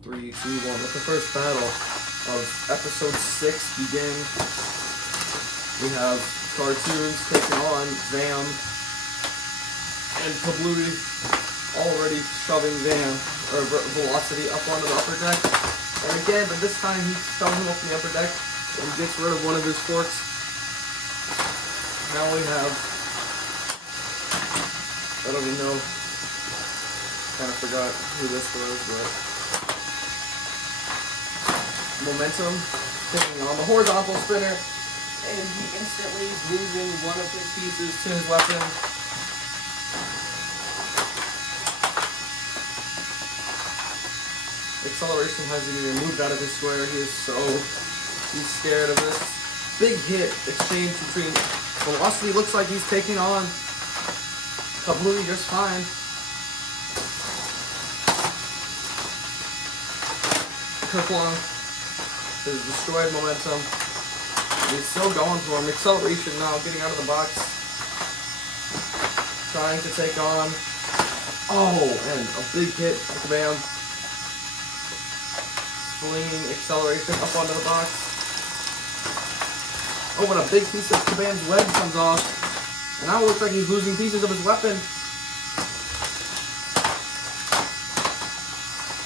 3, 2, 1. Let the first battle of episode 6 begin. We have Cartoons taking on Vam and Kablooey already shoving Vam or Velocity up onto the upper deck. And again, but this time he shoves him up on the upper deck and gets rid of one of his forks. Now we have, I don't even know, kind of forgot who this was, but Momentum taking on the horizontal spinner, and he instantly losing one of his pieces to his weapon. Acceleration hasn't even moved out of his square. He's scared of this. Big hit exchange between Velocity. Looks like he's taking on Kablooey just fine. Kerplunk has destroyed Momentum. He's still going for him. Acceleration now getting out of the box. Trying to take on. Oh, and a big hit. Bam. Flinging Acceleration up onto the box. Oh, and a big piece of Kabam's web comes off. And now it looks like he's losing pieces of his weapon.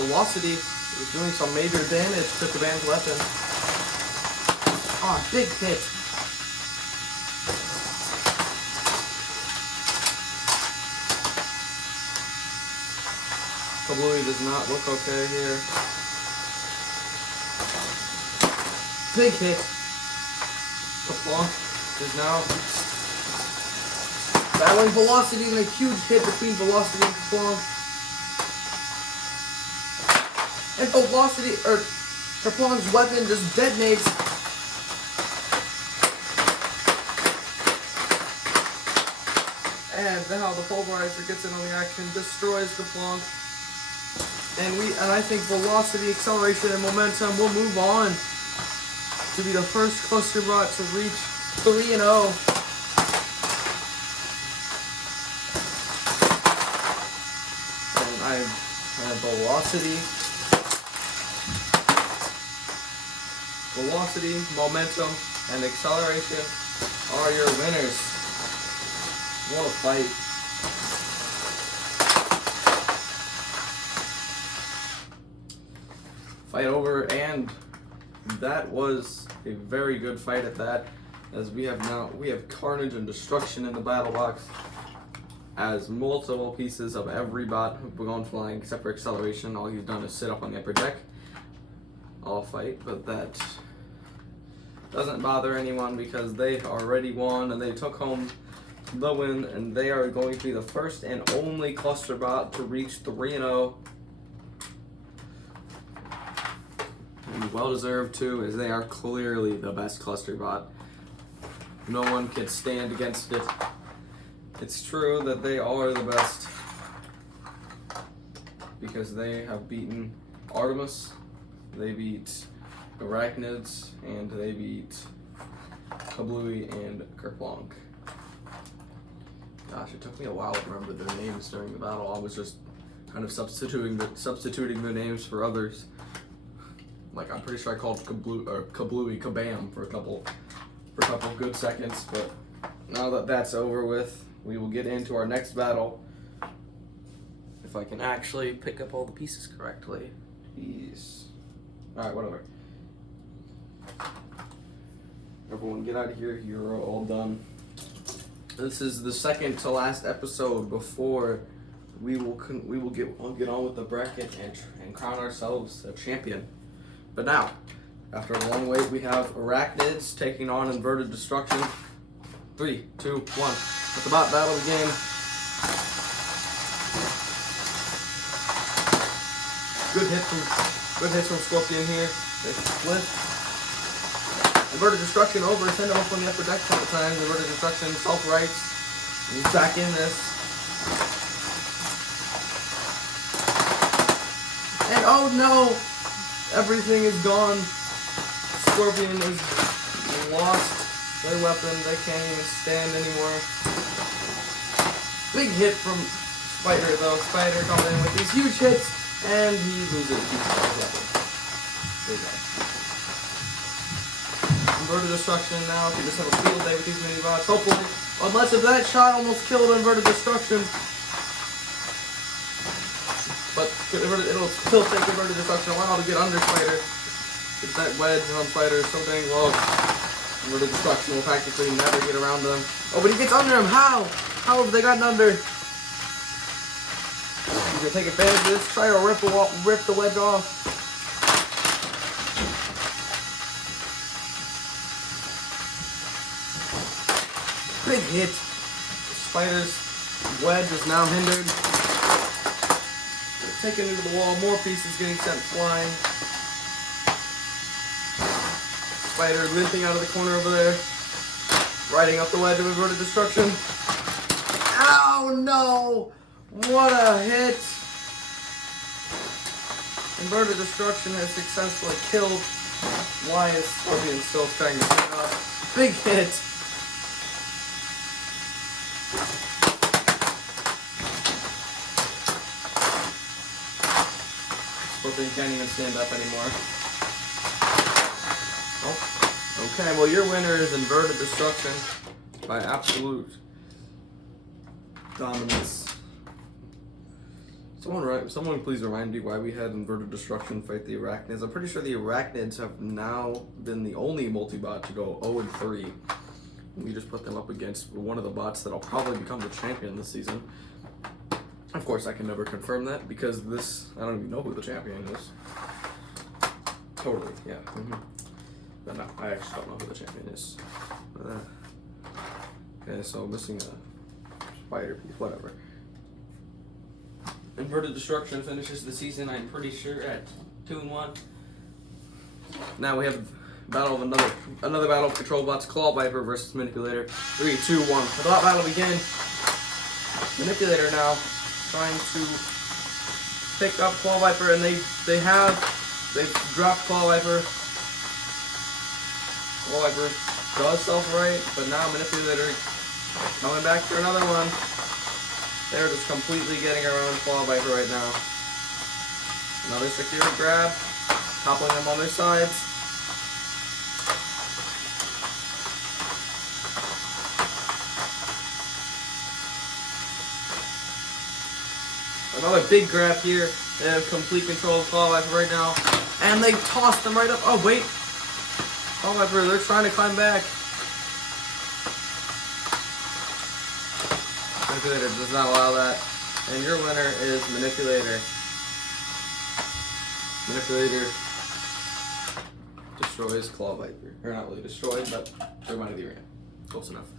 Velocity is doing some major damage to Kabam's weapon. Ah, big hit. Kablooey does not look okay here. Big hit. Kerplunk is now battling Velocity, and a huge hit between Velocity and Kerplunk. And Velocity, or Kerplunk's weapon just detonates. And now the Pulverizer gets in on the action, destroys Kerplunk. And I think Velocity, Acceleration, and Momentum will move on to be the first Cluster Bot to reach 3-0. And I have Velocity, Momentum, and Acceleration are your winners. What a fight. Fight over, and that was a very good fight at that, as we have carnage and destruction in the battle box, as multiple pieces of every bot have gone flying except for Acceleration. All he's done is sit up on the upper deck all fight, but that doesn't bother anyone because they already won and they took home the win, and they are going to be the first and only Cluster Bot to reach 3-0. And well deserved too, as they are clearly the best Cluster Bot. No one can stand against it. It's true that they are the best because they have beaten Artemis, they beat Arachnids, and they beat Kablooey and Kerplunk. Gosh, it took me a while to remember their names during the battle. I was just kind of substituting their names for others. Like, I'm pretty sure I called Kablooey Kabam for a couple good seconds, but now that that's over with, we will get into our next battle. If I can actually pick up all the pieces correctly. Jeez. Alright, whatever. Everyone get out of here, you're all done. This is the second to last episode before we will get on with the bracket and crown ourselves a champion. But now, after a long wait, we have Arachnids taking on Inverted Destruction. 3, 2, 1. Let the bot battle begin. Good hits from Scorpion here. They split. Inverted Destruction over. Send him up on the upper deck a couple times. Inverted Destruction self-rights. He's back in this. And oh no! Everything is gone. Scorpion is lost their weapon. They can't even stand anymore. Big hit from Spider though. Spider coming in with these huge hits, and he loses. There you go. Inverted Destruction now. Can just have a field day with these mini bots. Hopefully. Unless if that shot almost killed Inverted Destruction. But it'll still take Inverted Destruction a while to get under Spider. It's that wedge on Spider is so dang low. Inverted Destruction will practically never get around them. Oh, but he gets under him. How? How have they gotten under? He's gonna take advantage of this. Try to rip the wedge off. Big hit. Spider's wedge is now hindered. Taken into the wall. More pieces getting sent flying. Spider limping out of the corner over there. Riding up the wedge of Inverted Destruction. Oh no! What a hit! Inverted Destruction has successfully killed. Why is Scorpion still trying to pick up? Big hit! Scorpion can't even stand up anymore. Oh, okay, well your winner is Inverted Destruction by absolute dominance. Someone please remind me why we had Inverted Destruction fight the Arachnids. I'm pretty sure the Arachnids have now been the only multi-bot to go 0-3. We just put them up against one of the bots that'll probably become the champion this season. Of course, I can never confirm that because I don't even know who the champion is. Totally, yeah. But no, I actually don't know who the champion is. Okay, so missing a spider piece, whatever. Inverted Destruction finishes the season, I'm pretty sure, at 2-1. Now we have another battle of Control Bots, Claw Viper versus Manipulator. 3, 2, 1. The bot battle begin. Manipulator now trying to pick up Claw Viper, and they've dropped Claw Viper. Claw Viper does self-right, but now Manipulator coming back for another one. They're just completely getting around Claw Viper right now. Another secure grab, toppling them on their sides. Another big grab here. They have complete control of Claw Viper right now. And they toss them right up. Oh, wait. Claw Viper, they're trying to climb back. Manipulator does not allow that. And your winner is Manipulator. Manipulator destroys Claw Viper. Or not really destroyed, but they're out of the arena. Close enough.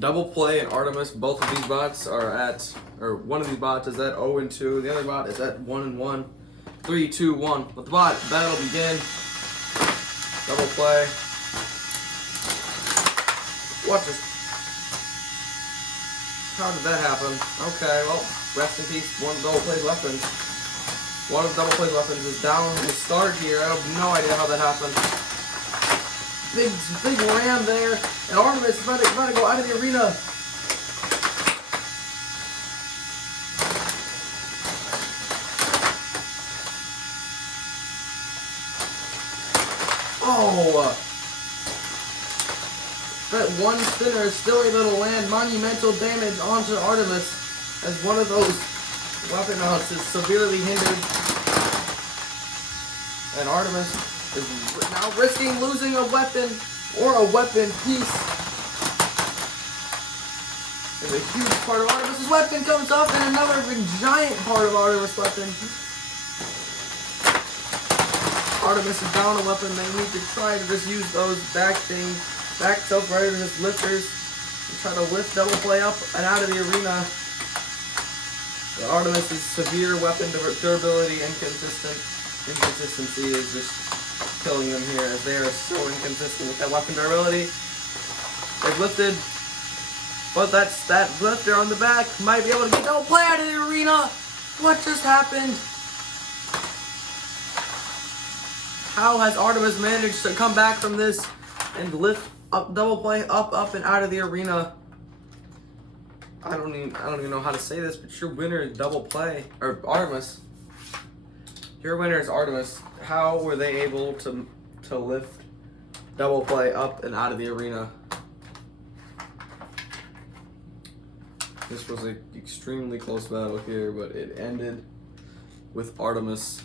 Double Play and Artemis, both of these bots are at, or one of these bots is at 0-2, the other bot is at 1-1. 3, 2, 1. Let the bot battle begin. Double Play. What just? How did that happen? Okay, well, rest in peace, one of Double Play's weapons. One of Double Play's weapons is down to start here. I have no idea how that happened. Big ram there, and Artemis is about to go out of the arena. Oh! That one spinner is still able to land monumental damage onto Artemis as one of those weapon mounts is severely hindered. And Artemis is now risking losing a weapon or a weapon piece. There's a huge part of Artemis' weapon comes up and another giant part of Artemis' weapon. Artemis is down a weapon. They need to try to just use those back self-riders as lifters and try to lift Double Play up and out of the arena. But Artemis' severe weapon durability and inconsistency is just killing them here as they are so inconsistent with that weapon durability. They've lifted, but that lifter on the back might be able to get Double Play out of the arena. What just happened? How has Artemis managed to come back from this and lift up Double Play up and out of the arena? I don't even know how to say this, but your winner is Double Play, or Artemis. Your winner is Artemis. How were they able to lift double play up and out of the arena? This was an extremely close battle here, but it ended with Artemis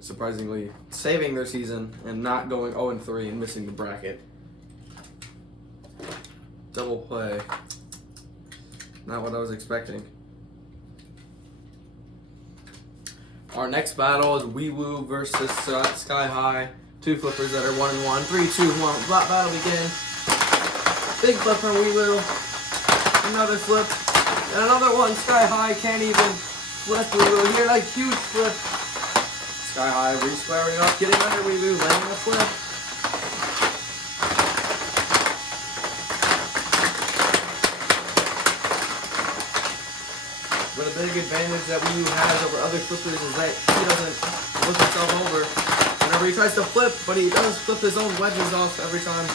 surprisingly saving their season and not going 0-3 and missing the bracket. Double play. Not what I was expecting. Our next battle is Weewoo versus Sky High. Two flippers that are 1-1. 3, 2, 1. Battle begin. Big flip from Weewoo. Another flip. And another one. Sky High can't even flip Weewoo here. Like huge flip. Sky High re-squaring up, getting under Weewoo, landing a flip. But a big advantage that Weewoo has over other flippers is that he doesn't look himself over whenever he tries to flip, but he does flip his own wedges off every time.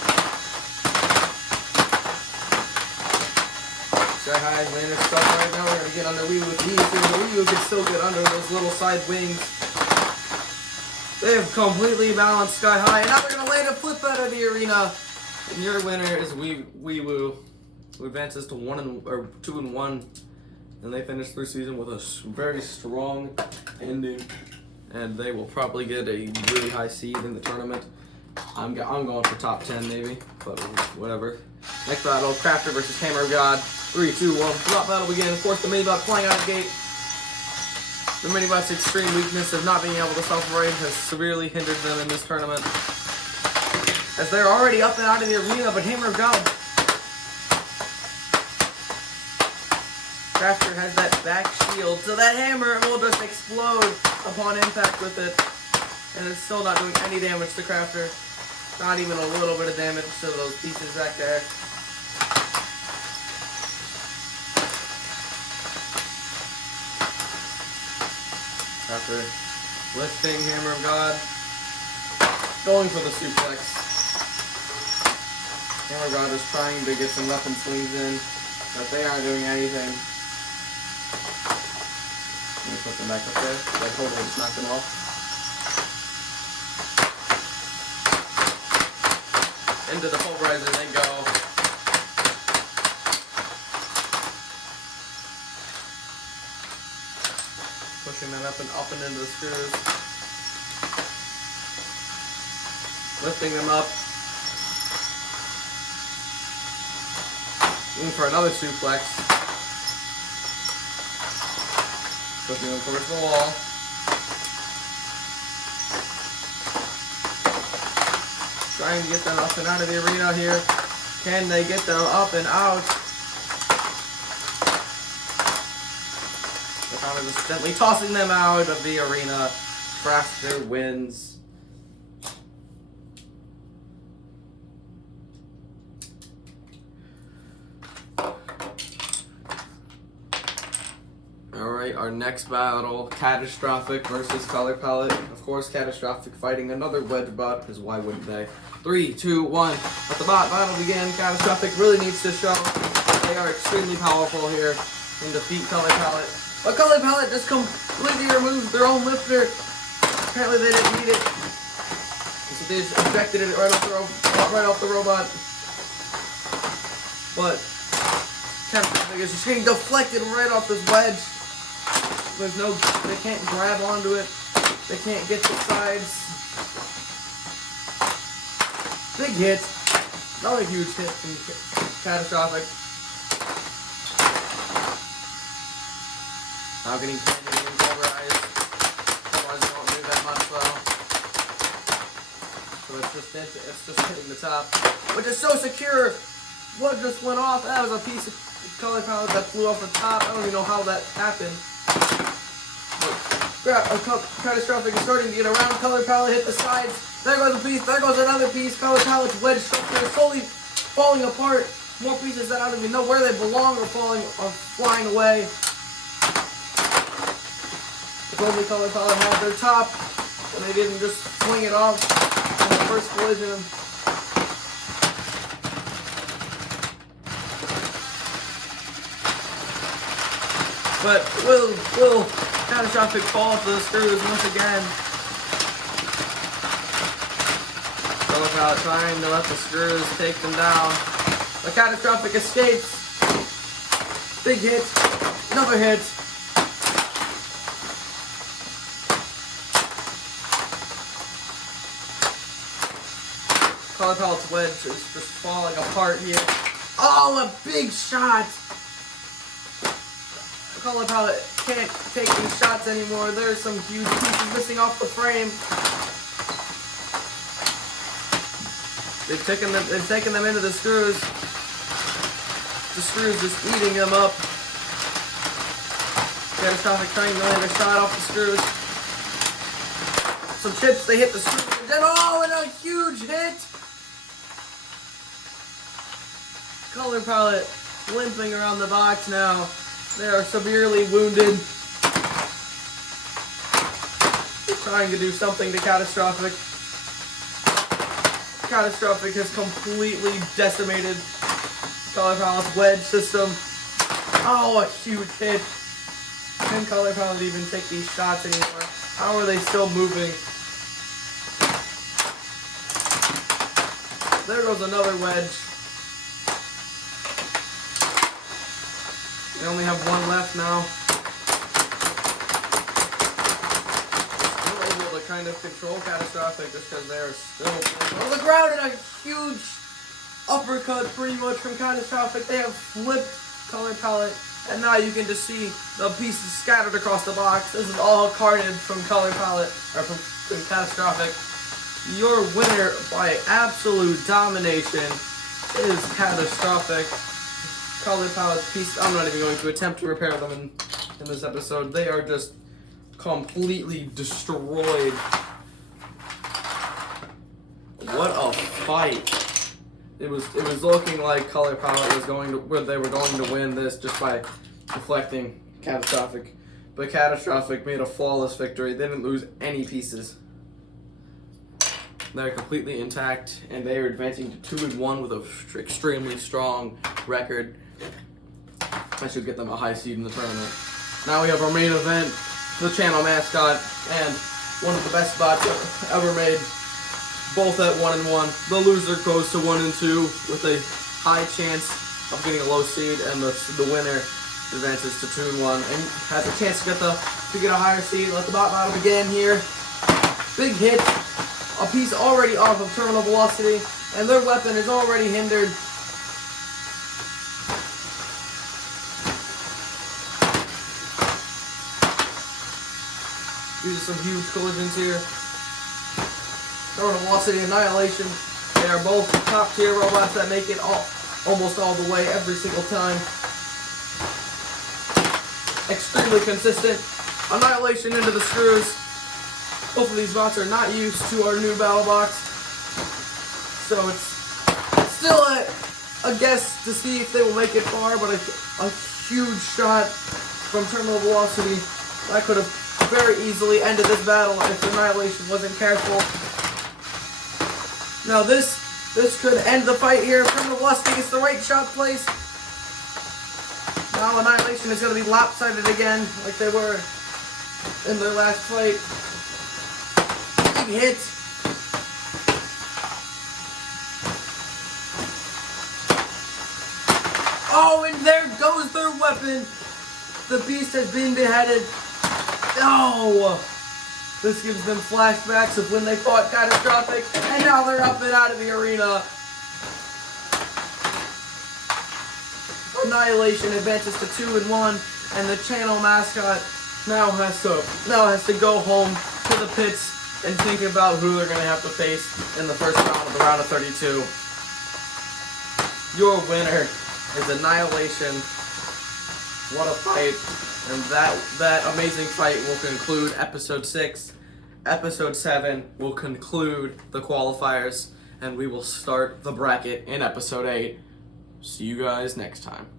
Sky High is landing stuff right now. We're going to get under Weewoo with ease here, but Weewoo can still get under those little side wings. They have completely balanced Sky High, and now they're going to land a flip out of the arena. And your winner is Weewoo, who advances to 2-1. And they finished their season with a very strong ending, and they will probably get a really high seed in the tournament. I'm going for top 10 maybe, but whatever. Next battle, Crafter versus Hammer of God. 3, 2, 1. Flop battle begin. Of course, the Minibot flying out of the gate. The Minibot's extreme weakness of not being able to self-raid has severely hindered them in this tournament, as they're already up and out of the arena. But Hammer of God. Crafter has that back shield, so that hammer will just explode upon impact with it. And it's still not doing any damage to Crafter. Not even a little bit of damage to those pieces back there. Crafter lifting Hammer of God. Going for the suplex. Hammer of God is trying to get some weapon swings in, but they aren't doing anything. Let me put them back up there. I totally just knocked them off. Into the pulverizer they go. Pushing them up and into the screws. Lifting them up. Looking for another suplex. Pushing them towards the wall. Trying to get them up and out of the arena here. Can they get them up and out? The Crafter is gently tossing them out of the arena. Crafter wins. Alright, our next battle, Catastrophic versus Color Palette. Of course, Catastrophic fighting another wedge bot, because why wouldn't they? 3, 2, 1. Let the bot battle begin. Catastrophic really needs to show they are extremely powerful here and defeat Color Palette. But Color Palette just completely removed their own lifter. Apparently they didn't need it. So they just ejected it right off the robot. But Catastrophic is just getting deflected right off this wedge. They can't grab onto it. They can't get the sides. Big hit. Another huge hit from Catastrophic. How can he pulverize? Pulverize won't do that much though. So it's just hitting the top, which is so secure. What just went off? That was a piece of Color Palette that flew off the top. I don't even know how that happened. Catastrophic is starting to get around. Color Palette hit the sides. There goes a piece. There goes another piece. Color Palette's wedge structure is slowly falling apart. More pieces that I don't even know where they belong are flying away. If only Color Palette had their top, and they didn't just swing it off in the first collision. But will Catastrophic fall to the screws once again. Color Palette trying to let the screws take them down. But Catastrophic escapes. Big hit. Another hit. Color Palette's wedge is just falling apart here. Oh, a big shot! Color Palette can't take these shots anymore. There's some huge pieces missing off the frame. They've taken them into the screws. The screws just eating them up. Catastrophic trying to land a shot off the screws. Some chips, they hit the screws, and then and a huge hit! Color Palette limping around the box now. They are severely wounded. Trying to do something to Catastrophic. Catastrophic has completely decimated Color Palette's wedge system. Oh, a huge hit. Can Color Palette even take these shots anymore? How are they still moving? There goes another wedge. They only have one left now. Still able to kind of control Catastrophic just because they're still on the ground, and a huge uppercut pretty much from Catastrophic. They have flipped Color Palette, and now you can just see the pieces scattered across the box. This is all carnage from Color Palette, or from Catastrophic. Your winner by absolute domination is Catastrophic. Color Palette's piece. I'm not even going to attempt to repair them in this episode. They are just completely destroyed. What a fight! It was looking like Color Palette was going to they were going to win this just by deflecting Catastrophic, but Catastrophic made a flawless victory. They didn't lose any pieces. They're completely intact, and they are advancing to 2-1 with an extremely strong record. I should get them a high seed in the tournament. Now we have our main event, the channel mascot, and one of the best spots ever made. Both at 1-1. The loser goes to 1-2 with a high chance of getting a low seed, and the winner advances to 2-1 and has a chance to get a higher seed. Let the bottom begin here. Big hit. A piece already off of terminal velocity, and their weapon is already hindered. These are some huge collisions here. Terminal velocity annihilation. They are both top tier robots that make it almost all the way every single time. Extremely consistent. Annihilation into the screws. Both of these bots are not used to our new battle box, so it's still a guess to see if they will make it far, but a huge shot from terminal velocity that could have very easily ended this battle if Annihilation wasn't careful. Now this could end the fight here. Terminal velocity gets the right shot placed. Now Annihilation is going to be lopsided again like they were in their last fight. Big hit. Oh, and there goes their weapon. The beast has been beheaded. Oh, this gives them flashbacks of when they fought Catastrophic, and now they're up and out of the arena. Annihilation advances to 2-1, and the channel mascot now has to go home to the pits and think about who they're going to have to face in the first round of the round of 32. Your winner is Annihilation. What a fight. And that amazing fight will conclude episode 6. Episode 7 will conclude the qualifiers, and we will start the bracket in episode 8. See you guys next time.